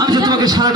আমি তো তোমাকে সারাটা